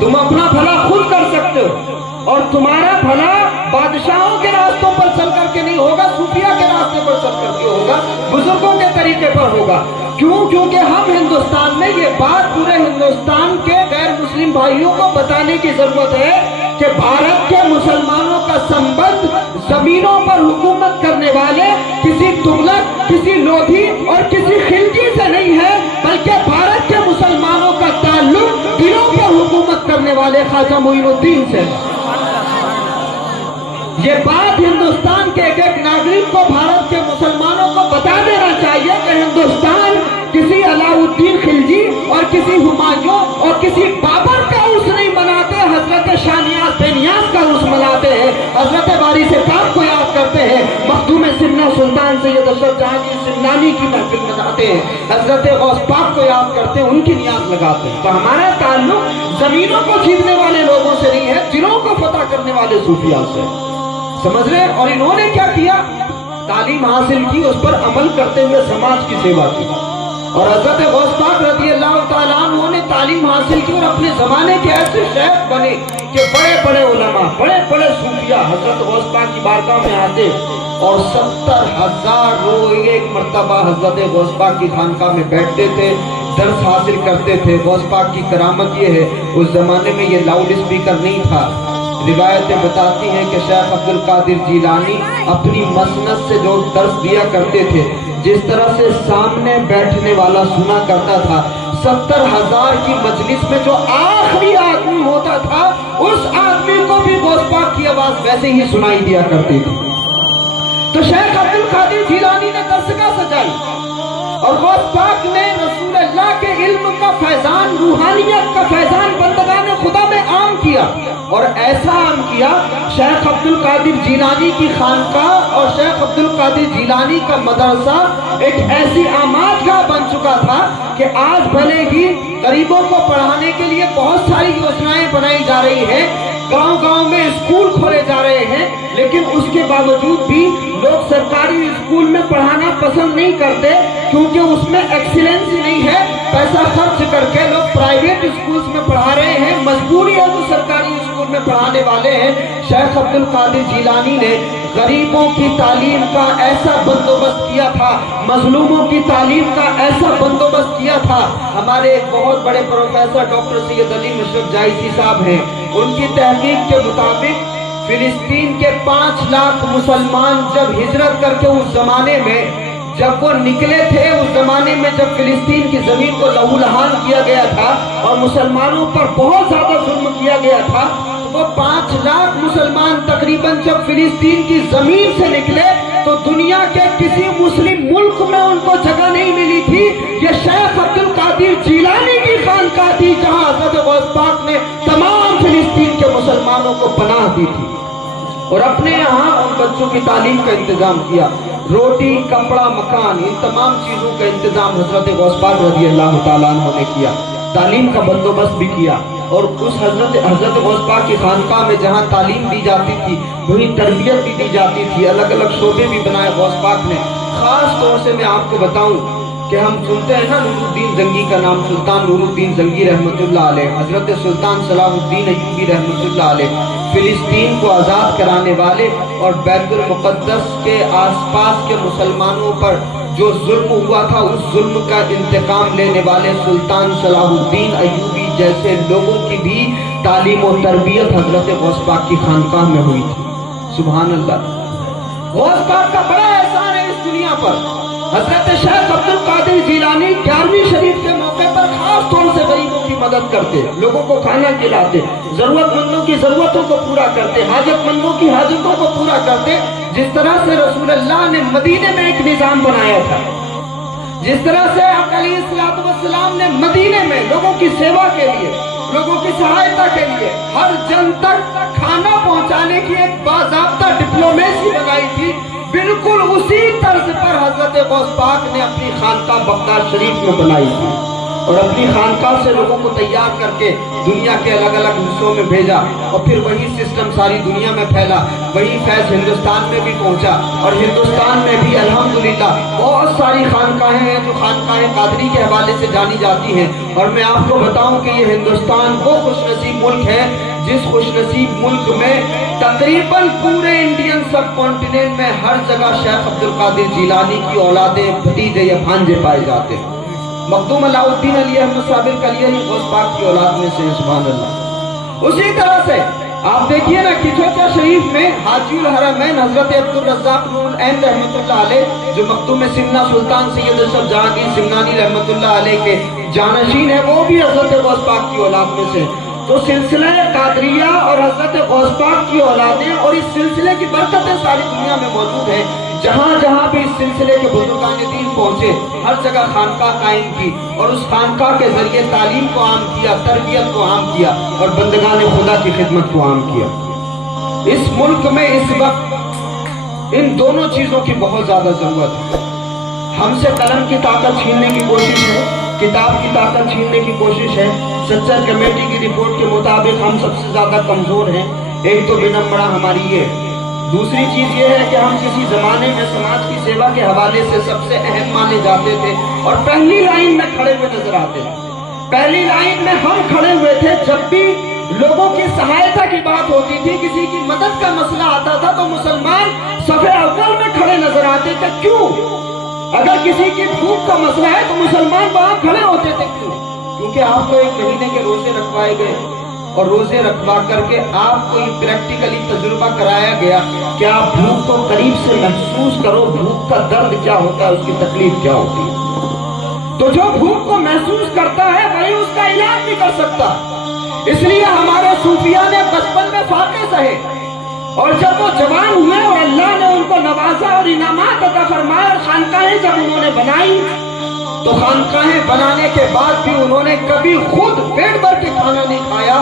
तुम अपना भला खुद कर सकते हो, और तुम्हारा भला बादशाहों के रास्तों पर चल करके नहीं होगा, सूफिया के रास्ते पर चल करके होगा, बुजुर्गों के तरीके पर होगा। क्यों? क्योंकि हम हिंदुस्तान में, ये बात पूरे हिंदुस्तान के गैर मुस्लिम भाइयों को बताने की जरूरत है कि भारत के मुसलमानों का संबंध जमीनों पर हुकूमत करने वाले किसी तुगलक, किसी लोधी और किसी खिलजी से नहीं है, बल्कि भारत के मुसलमानों का ताल्लुक दिलों पर हुकूमत करने वाले ख्वाजा मोइनुद्दीन से है। ये बात हिंदुस्तान के एक एक नागरिक को, भारत के मुसलमानों को बता देना चाहिए कि हिंदुस्तान किसी अलाउद्दीन खिलजी और किसी हुमायूं और किसी बाबर का उर्स नहीं मनाते, हजरत शाहनियाज बेनियाज का उर्स मनाते हैं, हजरत बारी से पाक को याद करते हैं, मखदूम सिन्ना सुल्तान सैयद अशरफ जहांगीर सिन्नानी की महफिल मनाते हैं, हजरत गौस पाक को याद करते हैं, उनकी नियाज लगाते हैं। तो हमारा ताल्लुक जमीनों को जीतने वाले लोगों से नहीं है, दिलों को फतह करने वाले सूफिया से, समझ रहे? और इन्होंने क्या किया? तालीम हासिल की, उस पर अमल करते हुए समाज की सेवा की। और हजरत गौस पाक रज़ी अल्लाह तआला अन्हु ने तालीम हासिल की और अपने जमाने के ऐसे शेख बने कि बड़े बड़े उलमा, बड़े बड़े सूफिया हजरत गौस पाक की बारगाह में आते और 70,000 रोज एक मर्तबा हजरत गौस पाक की खानकाह में बैठते थे, दर्स हासिल करते थे। गौस पाक की करामत ये है, उस जमाने में ये लाउड स्पीकर नहीं था। रिवायतें बताती हैं कि शेख अब्दुल कादिर जीलानी अपनी मसनद से जो दर्स दिया करते थे, जिस तरह से सामने बैठने वाला सुना करता था, 70,000 की मजलिस में जो आखिरी आदमी होता था, उस आदमी को भी गौस पाक की आवाज वैसे ही सुनाई दिया करती थी। तो शेख अब्दुल कादिर जीलानी ने दरसगाह सजाई और गौस पाक ने रसूल अल्लाह के इल्म का फैजान, रूहानियत का फैजान बंदगान खुदा में आम किया। और ऐसा आम किया, शेख अब्दुल कादिर जीलानी की खानकाह और शेख अब्दुल कादिर जीलानी का मदरसा एक ऐसी आमादगाह बन चुका था कि आज भले ही गरीबों को पढ़ाने के लिए बहुत सारी योजनाएं बनाई जा रही हैं, गांव-गांव में स्कूल खोले जा रहे हैं, लेकिन उसके बावजूद भी लोग सरकारी स्कूल में पढ़ाना पसंद नहीं करते, क्योंकि उसमें एक्सीलेंसी नहीं है। पैसा खर्च करके लोग प्राइवेट स्कूल्स में पढ़ा रहे हैं, मजबूरी है तो सरकारी स्कूल में पढ़ाने वाले हैं। शेख अब्दुल कादिर जीलानी ने गरीबों की तालीम का ऐसा बंदोबस्त किया था, मजलूमों की तालीम का ऐसा बंदोबस्त किया था। हमारे एक बहुत बड़े प्रोफेसर डॉक्टर सैयद अली मुशर्रफ जायसी साहब हैं, उनकी तहकीक के मुताबिक फिलिस्तीन के 5 लाख मुसलमान जब हिजरत करके उस जमाने में जब वो निकले थे, उस जमाने में जब फिलिस्तीन की जमीन को लहूलुहान किया गया था और मुसलमानों पर बहुत ज्यादा जुल्म किया गया था, वो 5 लाख मुसलमान तकरीबन जब फिलिस्तीन की जमीन से निकले तो दुनिया के किसी मुस्लिम मुल्क में उनको जगह नहीं मिली थी। ये शेख अब्दुल कादिर जीलानी की खानकाह थी, जहां हज़रत गौस पाक ने तमाम फिलिस्तीन के मुसलमानों को पनाह दी थी और अपने यहाँ उन बच्चों की तालीम का इंतजाम किया। रोटी, कपड़ा, मकान, इन तमाम चीजों का इंतजाम हजरत गौस पाक रज़ी अल्लाह तआला अन्हु ने किया। तालीम का बंदोबस्त भी किया और उस हजरत गौस पाक की खानकाह में जहाँ तालीम दी जाती थी, वहीं तरबियत भी दी जाती थी। अलग अलग शोबे भी बनाए गौस पाक ने। खास तौर से मैं आपको बताऊं कि हम सुनते हैं ना नूरुद्दीन जंगी का नाम, सुल्तान नूरुद्दीन जंगी रहमतुल्लाह अलैह, हजरत सुल्तान सलाहुद्दीन अय्यूबी रहमतुल्लाह अलैह, फिलिस्तीन को आज़ाद कराने वाले और बैतुल मुक़द्दस के आसपास के मुसलमानों पर जो जुल्म हुआ था, उस जुल्म का इंतकाम लेने वाले सुल्तान सलाहुद्दीन अय्यूबी जैसे लोगों की भी तालीम और तरबियत हजरत गौस पाक की खानकाह में हुई थी। सुभान अल्लाह। गौस पाक का बड़ा एहसान है इस दुनिया पर। हजरत शेख अब्दुल कादिर जीलानी 11वीं शरीफ के मौके पर खास तौर से गरीबों की मदद करते, लोगों को खाना खिलाते, जरूरतमंदों की जरूरतों को पूरा करते, हाजतमंदों की हाजतों को पूरा करते। जिस तरह से रसूल अल्लाह ने मदीने में एक निजाम बनाया था, जिस तरह से आका अलैहिस्सलातु वस्सलाम ने मदीने में लोगों की सेवा के लिए, लोगों की सहायता के लिए हर जन तक खाना पहुंचाने की एक बाज़ाब्ता डिप्लोमेसी लगाई थी, बिल्कुल उसी तर्ज पर हजरत गौस पाक ने अपनी खानकाह बगदाद शरीफ में बनाई थी। اور اپنی خانقاہ سے لوگوں کو تیار کر کے دنیا کے الگ الگ حصوں میں بھیجا، اور پھر وہی سسٹم ساری دنیا میں پھیلا، وہی فیض ہندوستان میں بھی پہنچا، اور ہندوستان میں بھی الحمدللہ بہت ساری خانقاہیں ہیں جو خانقاہ قادری کے حوالے سے جانی جاتی ہیں۔ اور میں آپ کو بتاؤں کہ یہ ہندوستان وہ خوش نصیب ملک ہے جس خوش نصیب ملک میں تقریباً پورے انڈین سب کانٹیننٹ میں ہر جگہ شیخ عبد القادر جیلانی کی اولادیں، بھتیجے یا بھانجے پائے جاتے ہیں۔ مخدوم علاء الدین علی احمد صابر کلیہ ہی غوث پاک کی اولاد میں سے، سبحان اللہ۔ اسی طرح سے آپ دیکھیے نا کھچوچا شریف میں حاجی الحرمین حضرت عبد الرزاق نور العین رحمۃ اللہ علیہ، جو مخدوم سمنا سلطان سید اشرف جہانگیر سمنانی رحمۃ اللہ علیہ کے جانشین ہیں، وہ بھی حضرت غوث پاک کی اولاد میں سے۔ تو سلسلہ قادریہ اور حضرت غوث پاک کی اولادیں اور اس سلسلے کی برکتیں ساری دنیا میں موجود ہیں۔ جہاں جہاں بھی اس سلسلے کے بزرگان دین پہنچے، ہر جگہ خانقاہ قائم کی، اور اس خانقاہ کے ذریعے تعلیم کو عام کیا، تربیت کو عام کیا، اور بندگان خدا کی خدمت کو عام کیا۔ اس ملک میں اس وقت ان دونوں چیزوں کی بہت زیادہ ضرورت ہے۔ ہم سے قلم کی طاقت چھیننے کی کوشش ہے، کتاب کی طاقت چھیننے کی کوشش ہے۔ سچر کمیٹی کی رپورٹ کے مطابق ہم سب سے زیادہ کمزور ہیں۔ ایک تو بنمبڑا ہماری یہ ہے، دوسری چیز یہ ہے کہ ہم کسی زمانے میں سماج کی سیوا کے حوالے سے سب سے اہم مانے جاتے تھے اور پہلی لائن میں کھڑے ہوئے نظر آتے تھے۔ پہلی لائن میں ہم کھڑے ہوئے تھے جب بھی لوگوں کی سہایتا کی بات ہوتی تھی، کسی کی مدد کا مسئلہ آتا تھا تو مسلمان صف اول میں کھڑے نظر آتے تھے۔ کیوں؟ اگر کسی کی بھوک کا مسئلہ ہے تو مسلمان وہاں کھڑے ہوتے تھے۔ کیوں؟ کیونکہ آپ کو ایک مہینے کے روزے رکھوائے گئے، اور روزے رکھوا کر کے آپ کو یہ پریکٹیکلی تجربہ کرایا گیا کہ آپ بھوک کو قریب سے محسوس کرو، بھوک کا درد کیا ہوتا ہے، اس کی تکلیف کیا ہوتی ہے۔ تو جو بھوک کو محسوس کرتا ہے وہی اس کا علاج بھی کر سکتا۔ اس لیے ہمارے صوفیاء نے بچپن میں فاقے سہے، اور جب وہ جوان ہوئے اور اللہ نے ان کو نوازا اور انعامات عطا فرمائے، اور خانقاہیں جب انہوں نے بنائی، تو خانقاہیں بنانے کے بعد بھی انہوں نے کبھی خود پیٹ بھر کے کھانا نہیں کھایا،